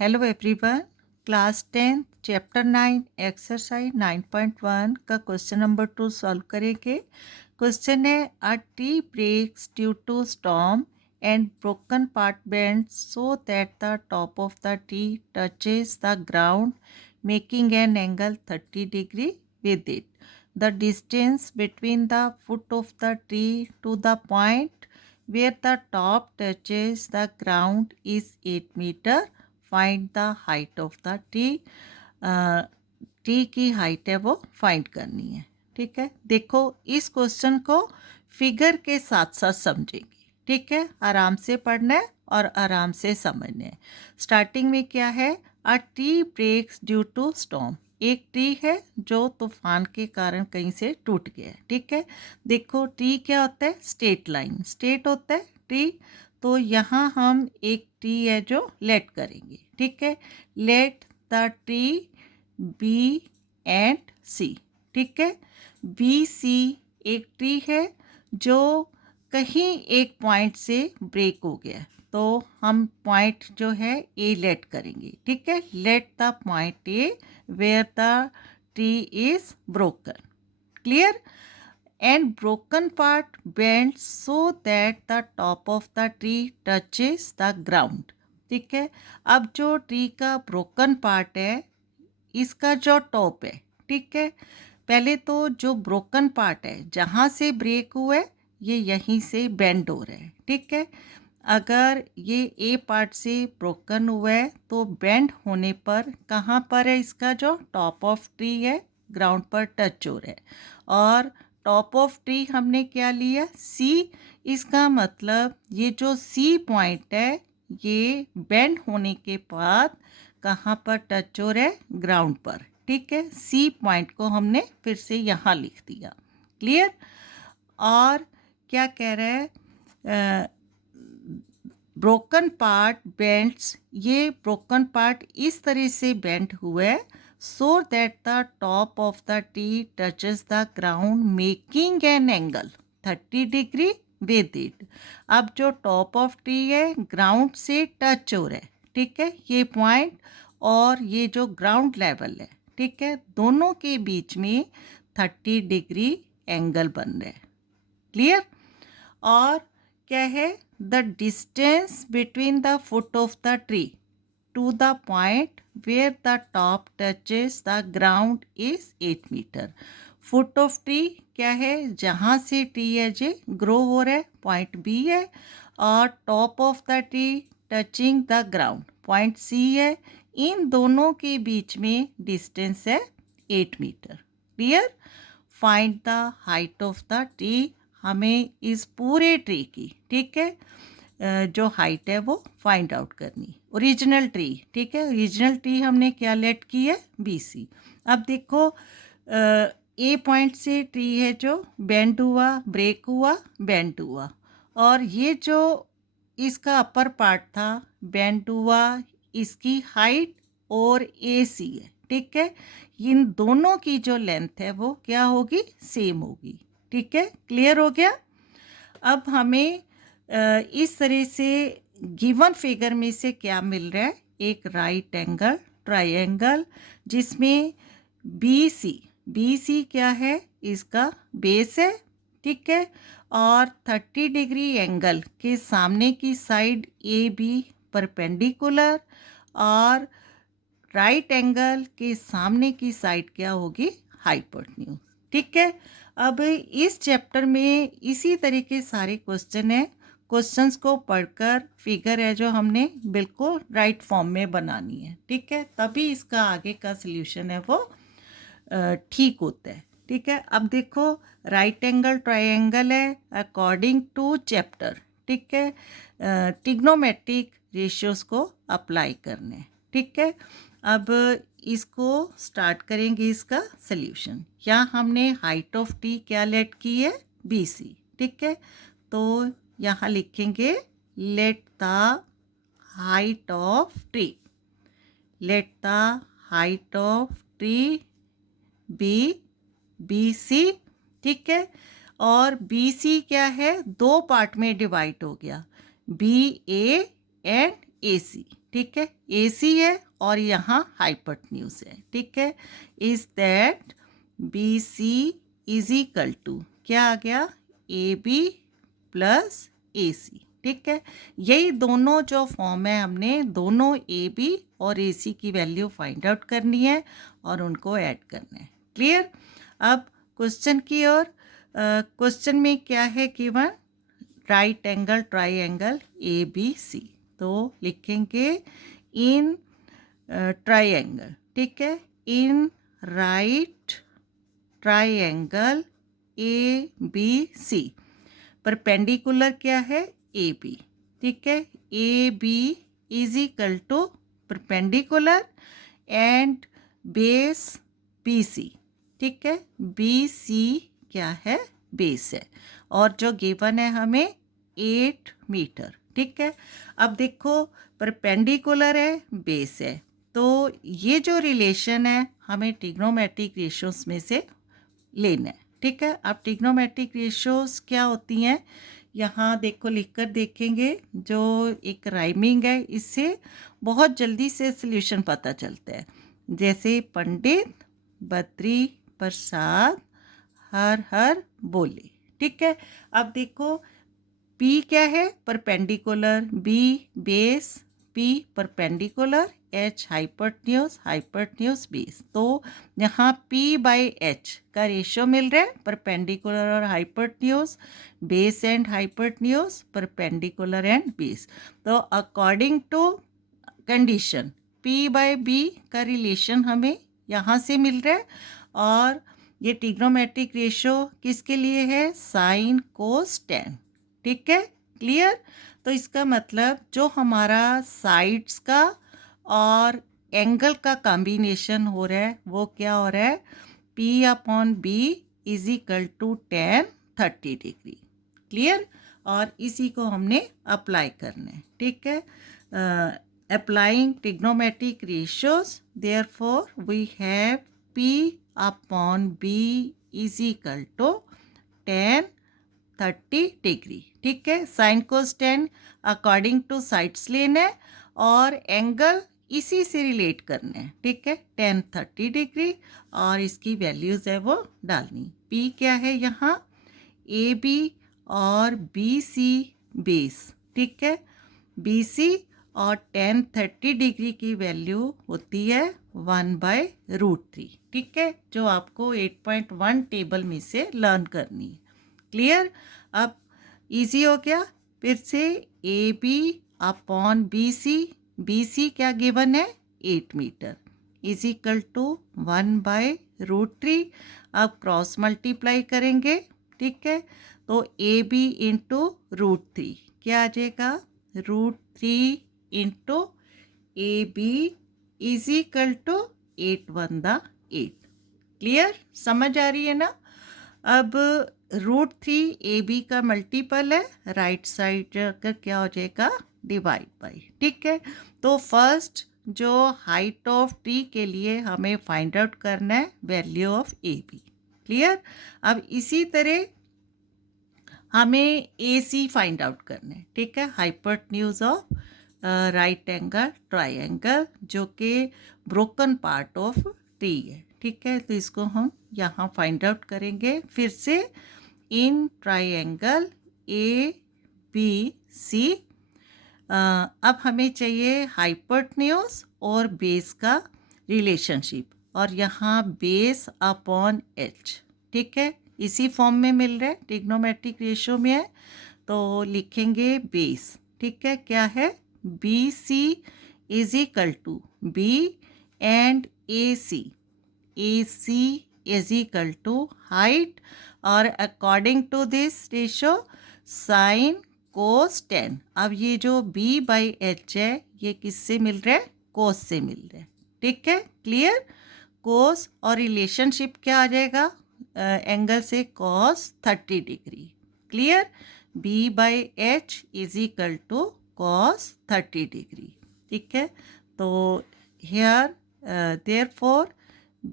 Hello everyone. Class 10 chapter 9 exercise 9.1 का question number 2 solve करेंगे। Question है a tree breaks due to storm and broken part bend so that the top of the tree touches the ground making an angle 30 degree with it. The distance between the foot of the tree to the point where the top touches the ground is 8 meter. Find the height of the tree. Tree की height है वो find करनी है। ठीक है, देखो इस question को फिगर के साथ साथ समझेंगे। ठीक है, आराम से पढ़ना है और आराम से समझना है। स्टार्टिंग में क्या है, a tree breaks due to storm. एक ट्री है जो तूफान के कारण कहीं से टूट गया है। ठीक है, देखो ट्री क्या होता है, स्ट्रेट लाइन, स्ट्रेट होता है ट्री। तो यहाँ हम एक ट्री है जो लेट करेंगे। ठीक है, let the tree B and C. ठीक है, बी सी एक ट्री है जो कहीं एक पॉइंट से ब्रेक हो गया, तो हम पॉइंट जो है ए लेट करेंगे। ठीक है, let the point A where the tree is broken. Clear? and broken part bends so that the top of the tree touches the ground. ठीक है, अब जो ट्री का ब्रोकन पार्ट है इसका जो टॉप है, ठीक है, पहले तो जो ब्रोकन पार्ट है जहाँ से ब्रेक हुआ है ये यहीं से बेंड हो रहा है। ठीक है, अगर ये ए पार्ट से ब्रोकन हुआ है तो बेंड होने पर कहाँ पर है, इसका जो टॉप ऑफ ट्री है ग्राउंड पर टच हो रहा है। और टॉप ऑफ ट्री हमने क्या लिया, सी। इसका मतलब ये जो सी पॉइंट है ये बेंड होने के बाद कहाँ पर टच हो रहा है, ग्राउंड पर। ठीक है, सी पॉइंट को हमने फिर से यहाँ लिख दिया। क्लियर? और क्या कह रहा है, ब्रोकन पार्ट बेंड्स, ये ब्रोकन पार्ट इस तरह से बेंड हुआ है so that the top of the tree touches the ground making an angle 30 degree with it। अब जो टॉप ऑफ ट्री है ग्राउंड से टच हो रहा है, ठीक है, ये पॉइंट और ये जो ग्राउंड लेवल है, ठीक है, दोनों के बीच में 30 डिग्री एंगल बन रहा है। क्लियर? और क्या है, the distance between the foot of the tree to the point where the top touches the ground is 8 meter. Foot of tree क्या है, जहाँ से ट्री है जे ग्रो हो रहा है, पॉइंट बी है। और top of the tree touching the ground point C है। इन दोनों के बीच में डिस्टेंस है 8 metre. Clear? Find the height of the tree. हमें इस पूरे ट्री की, ठीक है, जो हाइट है वो फाइंड आउट करनी। ओरिजिनल ट्री, ठीक है, ओरिजिनल ट्री हमने क्या लेट की है, बी सी। अब देखो ए पॉइंट से ट्री है जो बेंड हुआ, ब्रेक हुआ, बेंड हुआ, और ये जो इसका अपर पार्ट था बेंड हुआ, इसकी हाइट और ए सी है। ठीक है, इन दोनों की जो लेंथ है वो क्या होगी, सेम होगी। ठीक है, क्लियर हो गया? अब हमें इस तरह से गिवन फिगर में से क्या मिल रहा है, एक राइट एंगल ट्रायंगल जिसमें बी सी क्या है, इसका बेस है। ठीक है, और 30 डिग्री एंगल के सामने की साइड ए बी परपेंडिकुलर, और राइट एंगल के सामने की साइड क्या होगी, हाइपोटेन्यूज। ठीक है, अब इस चैप्टर में इसी तरह के सारे क्वेश्चन हैं। क्वेश्चंस को पढ़कर फिगर है जो हमने बिल्कुल राइट फॉर्म में बनानी है। ठीक है, तभी इसका आगे का सल्यूशन है वो ठीक होता है। ठीक है, अब देखो राइट एंगल ट्रायंगल है अकॉर्डिंग टू चैप्टर। ठीक है, ट्रिग्नोमेट्रिक रेशियोज को अप्लाई करने। ठीक है, अब इसको स्टार्ट करेंगे इसका सल्यूशन। यहाँ हमने हाइट ऑफ टी क्या लेट की है, बी सी। ठीक है, तो यहाँ लिखेंगे let the height of tree, let the height of tree B C. ठीक है, और बी सी क्या है, दो पार्ट में डिवाइड हो गया, B A and A C. ठीक है, AC है और यहाँ हाइपोटेन्यूज है, ठीक है। Is that BC is equal to क्या आ गया, AB प्लस AC, ठीक है। यही दोनों जो फॉर्म है, हमने दोनों AB और AC की वैल्यू फाइंड आउट करनी है और उनको ऐड करना है। क्लियर। अब क्वेश्चन की ओर, क्वेश्चन में क्या है given, right angle triangle ABC, तो लिखेंगे इन ट्राइंगल, ठीक है, in right triangle ABC perpendicular क्या है, AB, ठीक है। AB is equal to perpendicular and base BC, ठीक है। BC क्या है, बेस है, और जो गिवन है हमें 8 मीटर, ठीक है। अब देखो परपेंडिकुलर है, बेस है, तो ये जो रिलेशन है हमें ट्रिग्नोमेट्रिक रेशियोज में से लेना है, ठीक है। अब ट्रिग्नोमेट्रिक रेशियोज क्या होती हैं, यहाँ देखो लिखकर देखेंगे, जो एक राइमिंग है, इससे बहुत जल्दी से सल्यूशन पता चलता है। जैसे पंडित बद्री प्रसाद हर हर बोले, ठीक है। अब देखो P क्या है, perpendicular, B base, P perpendicular, H hypotenuse base, तो यहाँ P बाई H का रेशियो मिल रहा है, परपेंडिकुलर और hypotenuse, base and hypotenuse, perpendicular and base. तो according to condition P by B का रिलेशन हमें यहाँ से मिल रहा है, और ये ट्रिग्नोमेट्रिक रेशियो किसके लिए है, साइन कोस टेन, ठीक है। क्लियर। तो इसका मतलब जो हमारा साइड्स का और एंगल का कॉम्बिनेशन हो रहा है वो क्या हो रहा है, P/B is equal to tan 30 degree. Clear. और इसी को हमने अप्लाई करना है, ठीक है। Applying trigonometric ratios, therefore we have P/B is equal to tan 30 degree, ठीक है। Sine cos tan according to sides लेना है और एंगल इसी से रिलेट करना है, ठीक है, tan 30 डिग्री, और इसकी वैल्यूज़ है वो डालनी। P क्या है यहाँ, AB और BC बेस, ठीक है। BC और tan 30 डिग्री की वैल्यू होती है 1/√3, ठीक है, जो आपको 8.1 टेबल में से लर्न करनी है। क्लियर। अब इजी हो गया, फिर से AB/BC, BC क्या गिवन है, 8 मीटर, इज इक्वल टू 1/√3। अब क्रॉस मल्टीप्लाई करेंगे, ठीक है, तो AB इंटू √3 क्या आ जाएगा, √3 into AB is equal to 8×1 8। Clear, समझ आ रही है ना। अब √3 AB का मल्टीपल है, राइट साइड जाकर क्या हो जाएगा, डिवाइड बाई, ठीक है। तो फर्स्ट जो हाइट ऑफ ट्री के लिए हमें फाइंड आउट करना है वैल्यू ऑफ AB। क्लियर। अब इसी तरह हमें AC फाइंड आउट करना है, ठीक है, hypotenuse of right angle triangle, जो कि ब्रोकन पार्ट ऑफ ट्री है, ठीक है। तो इसको हम यहाँ फाइंड आउट करेंगे फिर से, इन ट्राइंगल ABC। अब हमें चाहिए हाइपोटेन्यूज और बेस का रिलेशनशिप, और यहाँ बेस अपॉन H, ठीक है, इसी फॉर्म में मिल रहा है, ट्रिग्नोमेट्रिक रेशियो में है, तो लिखेंगे बेस, ठीक है, क्या है, BC is equal to B and AC is equal to height, और according to this ratio sine cos tan. अब ये जो B/H है ये किससे मिल रहा है, कोस से मिल रहा है, ठीक है। क्लियर। कोस और रिलेशनशिप क्या आ जाएगा, एंगल से cos 30 degree. Clear. B/H is equal to cos 30 degree, ठीक है। तो here therefore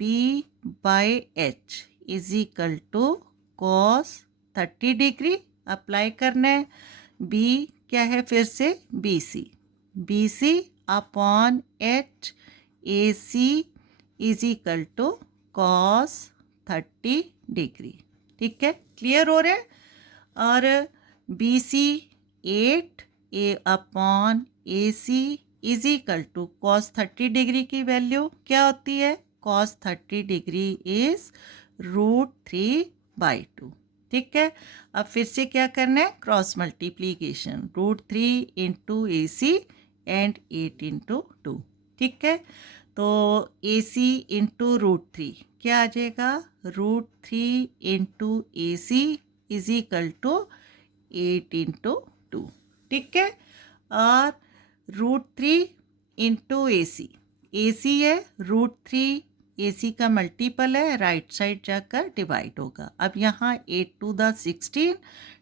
B/H is equal to cos 30 degree apply करना है। B क्या है, फिर से BC upon H A C is equal to cos 30 degree. ठीक है, क्लियर हो रहा है। और B C 8 A upon A C is equal to cos 30 degree की वैल्यू क्या होती है? Cos 30 degree is √3/2। ठीक है, अब फिर से क्या करना है? Cross multiplication, √3 into A C and 8 into 2। ठीक है, तो ए सी इंटू √3 क्या आ जाएगा? √3 into A C is equal to 8 into 2। ठीक है, और √3 इंटू ए सी है √3, ए सी का मल्टीपल है, राइट साइड जाकर डिवाइड होगा। अब यहाँ 8 टू द 16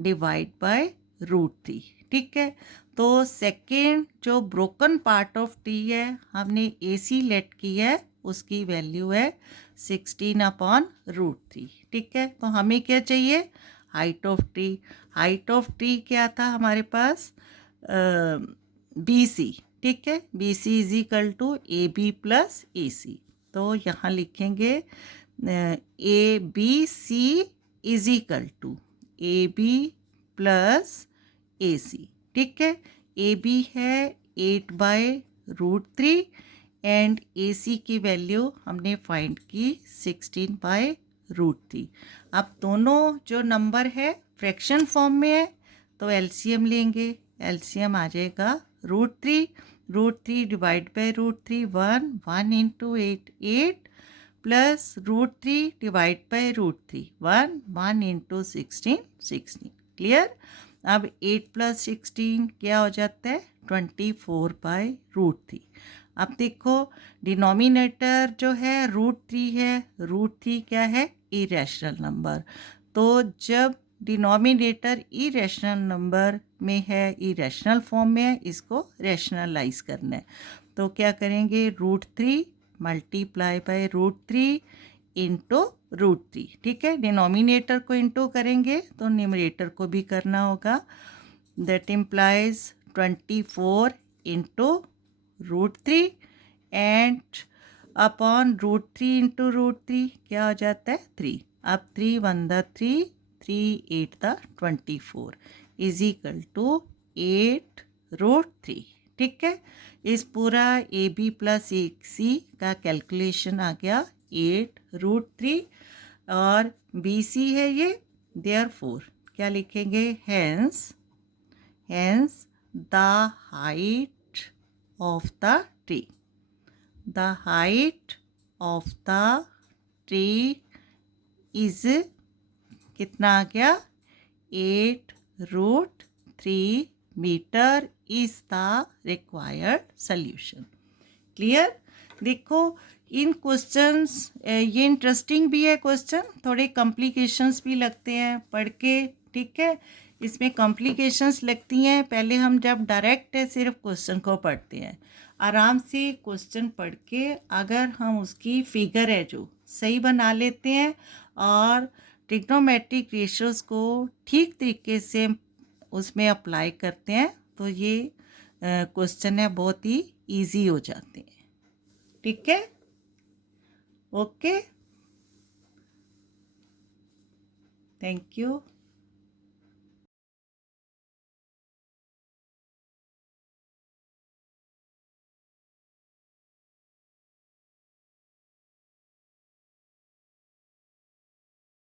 डिवाइड बाय √3। ठीक है, तो सेकेंड जो ब्रोकन पार्ट ऑफ टी है हमने ए सी लेट की है, उसकी वैल्यू है 16/√3। ठीक है, तो हमें क्या चाहिए? Height of T. Height of T क्या था हमारे पास? B C. ठीक है, B C is equal to A B plus A C. तो यहाँ लिखेंगे A B C is equal to A B plus A C. ठीक है, ए बी है 8/√3 एंड ए सी की वैल्यू हमने फाइंड की 16/√3। अब दोनों जो नंबर है फ्रैक्शन फॉर्म में है, तो एलसीएम लेंगे। एलसीएम आ जाएगा √3 divide by √3 1 into 8 plus √3 divide by √3 1 into 16। Clear. अब 8 प्लस 16 क्या हो जाता है? 24/√3। अब देखो डिनोमिनेटर जो है √3 है, √3 क्या है? Irrational number. तो जब डिनोमिनेटर इरेशनल नंबर में है, इरेशनल फॉर्म में है, इसको रैशनलाइज करना है। तो क्या करेंगे? √3 मल्टीप्लाई बाय √3 इंटू √3। ठीक है, डिनोमिनेटर को इंटू करेंगे तो न्यूमरेटर को भी करना होगा। That implies 24 into √3 and upon √3 into √3 क्या हो जाता है? 3। अब 3 1 the 3, 3 8 the 24 is equal to 8√3। ठीक है, इस पूरा ए बी प्लस ए सी का कैलकुलेशन आ गया 8√3 और बी सी है ये। देयरफॉर क्या लिखेंगे? Hence the height of the tree. The height of the tree is कितना आ गया? 8√3 metre is the required solution. Clear. देखो इन क्वेश्चंस ये इंटरेस्टिंग भी है क्वेश्चन, थोड़े कॉम्प्लिकेशंस भी लगते हैं पढ़ के। ठीक है, इसमें कॉम्प्लिकेशंस लगती हैं पहले हम जब डायरेक्ट है सिर्फ क्वेश्चन को पढ़ते हैं। आराम से क्वेश्चन पढ़ के अगर हम उसकी फिगर है जो सही बना लेते हैं और ट्रिग्नोमेट्रिक रेशियोज़ को ठीक तरीके से उसमें अप्लाई करते हैं तो ये क्वेश्चन है बहुत ही इजी हो जाते हैं। ठीक है, ओके, थैंक यू।